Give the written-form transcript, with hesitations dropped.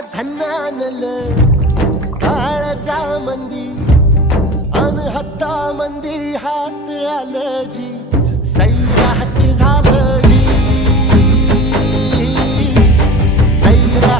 झन्नानल काळजा मंदी अन हत्ता मंदी हात आलं जी सैरा हट्ट झालं जी सैरा